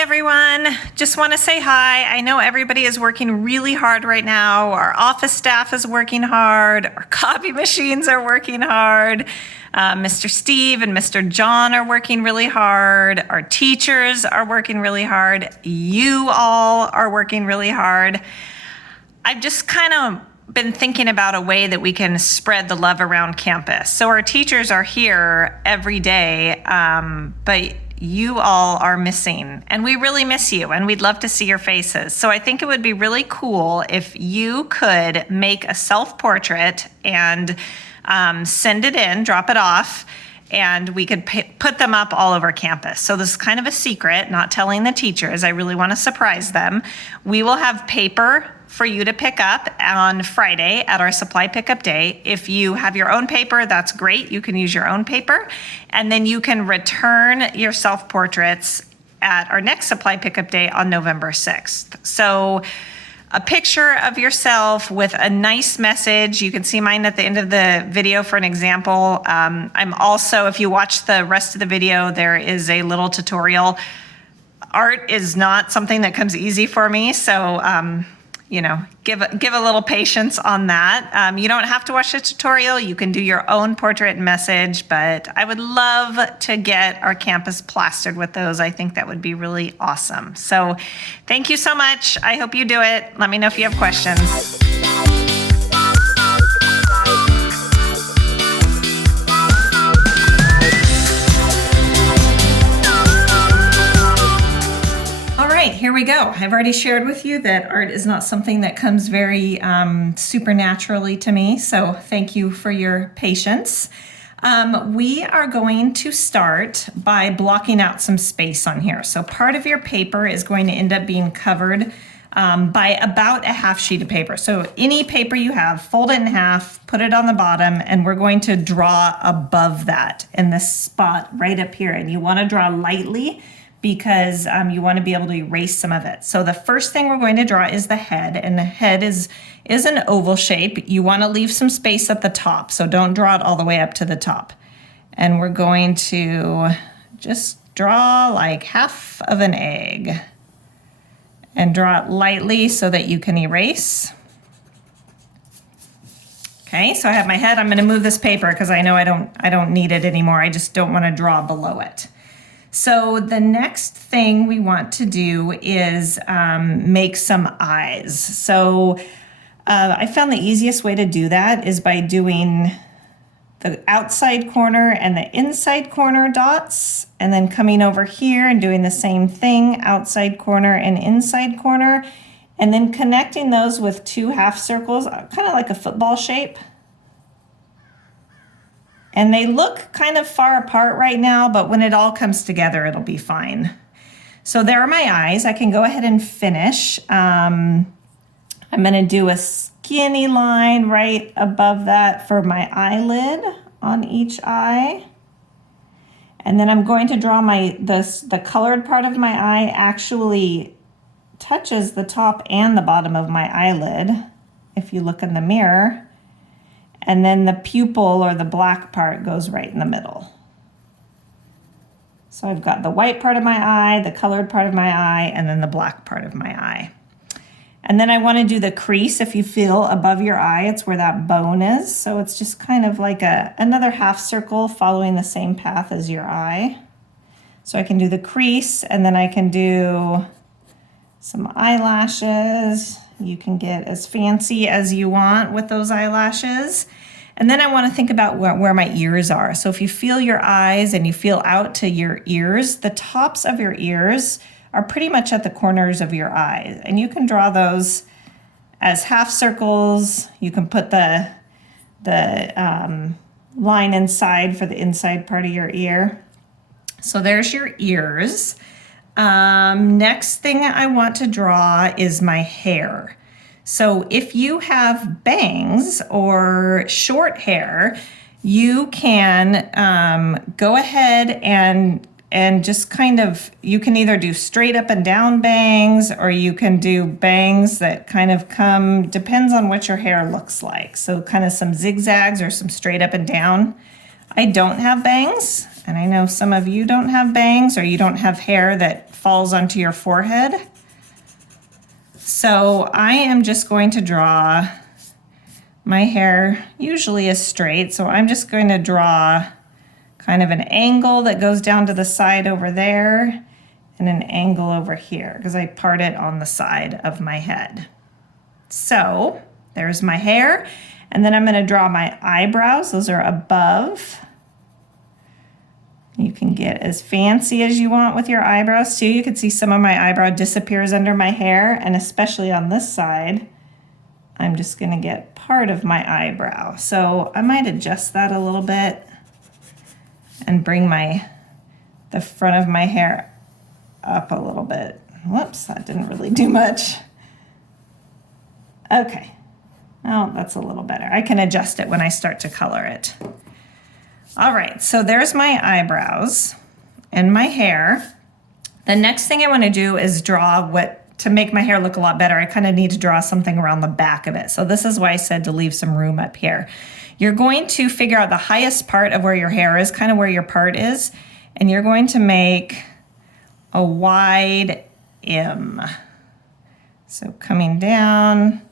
everyone. Just want to say hi. I know everybody is working really hard right now. Our office staff is working hard. Our copy machines are working hard. Mr. Steve and Mr. John are working really hard. Our teachers are working really hard. You all are working really hard. I've just kind of been thinking about a way that we can spread the love around campus. So our teachers are here every day, but you all are missing, and we really miss you, and we'd love to see your faces. So I think it would be really cool if you could make a self-portrait and send it in, drop it off, and we could put them up all over campus. So this is kind of a secret, not telling the teachers. I really want to surprise them. We will have paper for you to pick up on Friday at our supply pickup day. If you have your own paper, that's great. You can use your own paper. And then you can return your self-portraits at our next supply pickup day on November 6th. So a picture of yourself with a nice message. You can see mine at the end of the video for an example. I'm also, if you watch the rest of the video, there is a little tutorial. Art is not something that comes easy for me, so give a little patience on that. You don't have to watch the tutorial. You can do your own portrait and message, but I would love to get our campus plastered with those. I think that would be really awesome. So thank you so much. I hope you do it. Let me know if you have questions. Here we go. I've already shared with you that art is not something that comes very supernaturally to me, so thank you for your patience. We are going to start by blocking out some space on here. So part of your paper is going to end up being covered by about a half sheet of paper. So any paper you have, fold it in half, put it on the bottom, and we're going to draw above that in this spot right up here. And you want to draw lightly, because you want to be able to erase some of it. So the first thing we're going to draw is the head, and the head is an oval shape. You want to leave some space at the top, so don't draw it all the way up to the top. And we're going to just draw like half of an egg and draw it lightly so that you can erase. Okay, so I have my head. I'm going to move this paper because I know I don't need it anymore. I just don't want to draw below it. So the next thing we want to do is make some eyes. So I found the easiest way to do that is by doing the outside corner and the inside corner dots, and then coming over here and doing the same thing, outside corner and inside corner, and then connecting those with two half circles, kind of like a football shape. And they look kind of far apart right now, but when it all comes together, it'll be fine. So there are my eyes. I can go ahead and finish. I'm going to do a skinny line right above that for my eyelid on each eye. And then I'm going to draw the colored part of my eye actually touches the top and the bottom of my eyelid, if you look in the mirror. And then the pupil, or the black part, goes right in the middle. So I've got the white part of my eye, the colored part of my eye, and then the black part of my eye. And then I want to do the crease. If you feel above your eye, it's where that bone is. So it's just kind of like another half circle following the same path as your eye. So I can do the crease, and then I can do some eyelashes. You can get as fancy as you want with those eyelashes. And then I want to think about where my ears are. So if you feel your eyes and you feel out to your ears, the tops of your ears are pretty much at the corners of your eyes. And you can draw those as half circles. You can put the line inside for the inside part of your ear. So there's your ears. Next thing I want to draw is my hair. So if you have bangs or short hair, you can go ahead and just kind of, you can either do straight up and down bangs, or you can do bangs that kind of come, depends on what your hair looks like. So kind of some zigzags or some straight up and down. I don't have bangs, and I know some of you don't have bangs, or you don't have hair that falls onto your forehead. So I am just going to draw, my hair usually is straight, so I'm just going to draw kind of an angle that goes down to the side over there and an angle over here because I part it on the side of my head. So there's my hair, and then I'm going to draw my eyebrows. Those are above. You can get as fancy as you want with your eyebrows too. You can see some of my eyebrow disappears under my hair, and especially on this side, I'm just going to get part of my eyebrow. So I might adjust that a little bit and bring the front of my hair up a little bit. Whoops, that didn't really do much. Okay, oh, that's a little better. I can adjust it when I start to color it. All right, so there's my eyebrows and my hair. The next thing I want to do is draw to make my hair look a lot better, I kind of need to draw something around the back of it. So this is why I said to leave some room up here. You're going to figure out the highest part of where your hair is, kind of where your part is, and you're going to make a wide M. So coming down,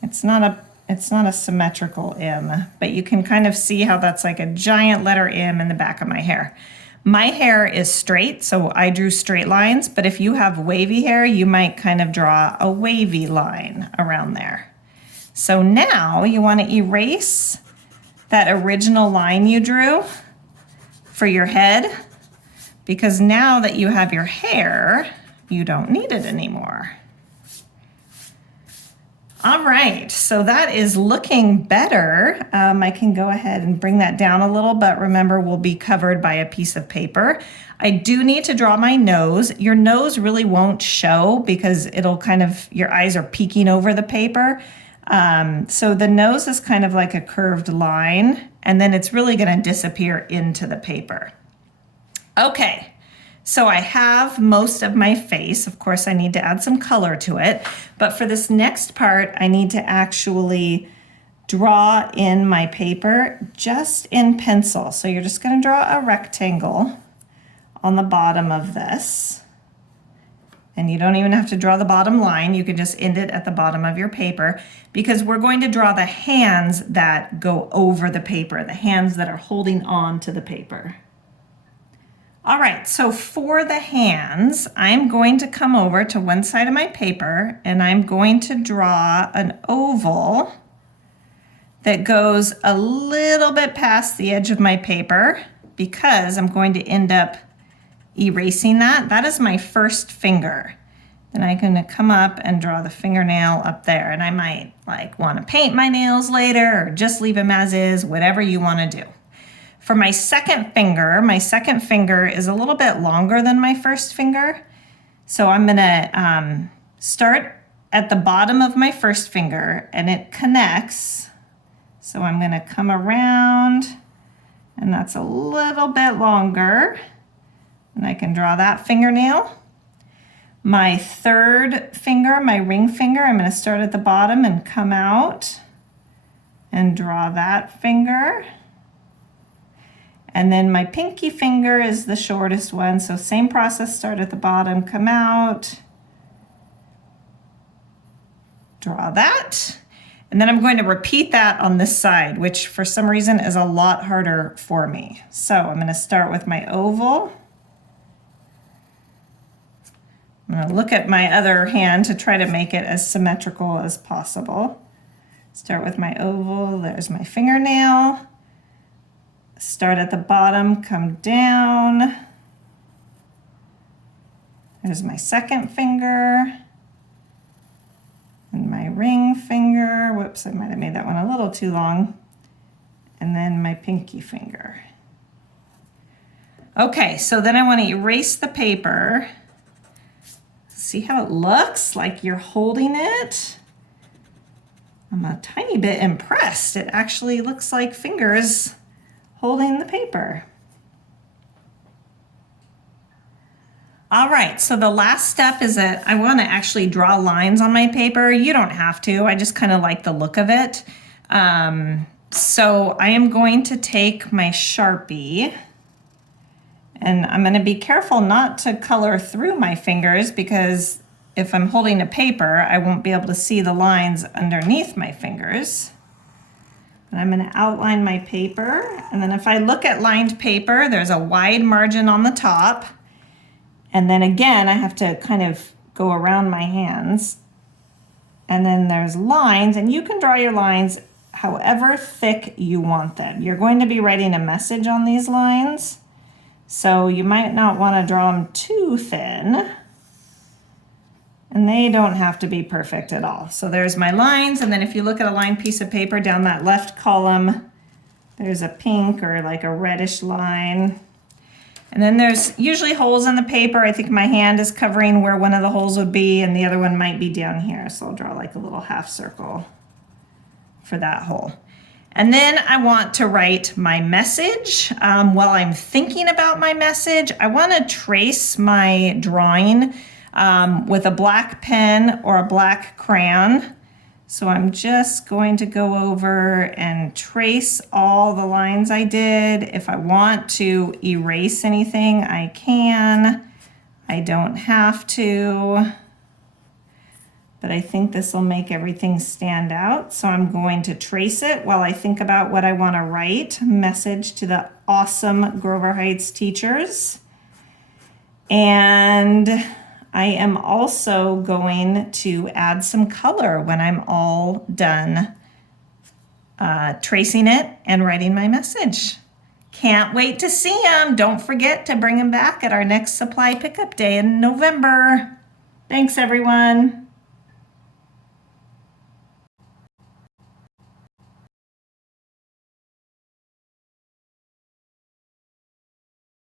it's not a symmetrical M, but you can kind of see how that's like a giant letter M in the back of my hair. My hair is straight, so I drew straight lines, but if you have wavy hair, you might kind of draw a wavy line around there. So now you want to erase that original line you drew for your head, because now that you have your hair, you don't need it anymore. All right, so that is looking better. I can go ahead and bring that down a little, but remember, we'll be covered by a piece of paper. I do need to draw my nose. Your nose really won't show because your eyes are peeking over the paper. So the nose is kind of like a curved line, and then it's really gonna disappear into the paper. Okay. So I have most of my face. Of course, I need to add some color to it. But for this next part, I need to actually draw in my paper just in pencil. So you're just going to draw a rectangle on the bottom of this. And you don't even have to draw the bottom line. You can just end it at the bottom of your paper, because we're going to draw the hands that go over the paper, the hands that are holding on to the paper. All right, so for the hands, I'm going to come over to one side of my paper and I'm going to draw an oval that goes a little bit past the edge of my paper, because I'm going to end up erasing that. That is my first finger. Then I'm going to come up and draw the fingernail up there, and I might want to paint my nails later or just leave them as is, whatever you want to do. For my second finger is a little bit longer than my first finger. So I'm gonna start at the bottom of my first finger and it connects. So I'm gonna come around, and that's a little bit longer. And I can draw that fingernail. My third finger, my ring finger, I'm gonna start at the bottom and come out and draw that finger. And then my pinky finger is the shortest one. So same process, start at the bottom, come out, draw that. And then I'm going to repeat that on this side, which for some reason is a lot harder for me. So I'm going to start with my oval. I'm going to look at my other hand to try to make it as symmetrical as possible. Start with my oval, there's my fingernail. Start at the bottom, come down. There's my second finger. And my ring finger. Whoops, I might have made that one a little too long. And then my pinky finger. Okay, so then I want to erase the paper. See how it looks like you're holding it? I'm a tiny bit impressed. It actually looks like fingers holding the paper. All right, so the last step is that I want to actually draw lines on my paper. You don't have to, I just kind of like the look of it. So I am going to take my Sharpie And I'm going to be careful not to color through my fingers because if I'm holding a paper, I won't be able to see the lines underneath my fingers. And I'm going to outline my paper. And then if I look at lined paper, there's a wide margin on the top. And then again, I have to kind of go around my hands. And then there's lines, and you can draw your lines however thick you want them. You're going to be writing a message on these lines. So you might not want to draw them too thin, and they don't have to be perfect at all. So there's my lines, and then if you look at a lined piece of paper down that left column, there's a pink or like a reddish line. And then there's usually holes in the paper. I think my hand is covering where one of the holes would be, and the other one might be down here. So I'll draw like a little half circle for that hole. And then I want to write my message. While I'm thinking about my message, I want to trace my drawing with a black pen or a black crayon. So I'm just going to go over and trace all the lines I did. If I want to erase anything, I can. I don't have to. But I think this will make everything stand out. So I'm going to trace it while I think about what I want to write. Message to the awesome Grover Heights teachers. And I am also going to add some color when I'm all done tracing it and writing my message. Can't wait to see them. Don't forget to bring them back at our next supply pickup day in November. Thanks, everyone.